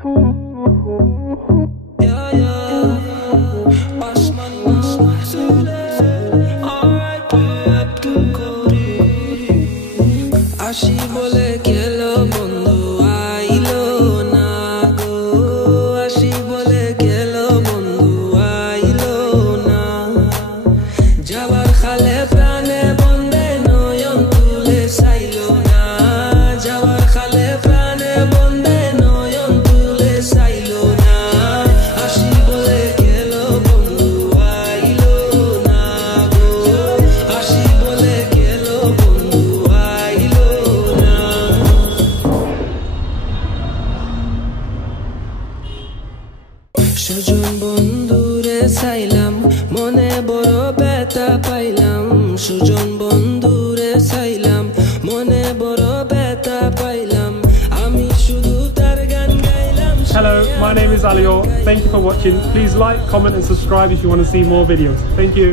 আসি বলে গেল বন্ধু আইলো না গো, আসি বলে গেল বন্ধু আইলো না, যাওয়ার খালে প্রাণে বন্ধে নয়ন তুলে চাইলো না, যাওয়ার খালে প্রাণে বন্ধে নয়ন তুলে চাইলো না, আসি বলে গেল বন্ধু আইলো না গো, আসি বলে গেল বন্ধু আইলো না। সুজন বন্ধুরে চাইলাম মনে বড় ব্যথা পাইলাম, সুজন বন্ধুরে চাইলাম মনে বড় ব্যথা পাইলাম, আমি শুধু তার গান গাইলাম। Hello, my name is Alior. Thank you for watching. Please like, comment and subscribe if you want to see more videos. Thank you.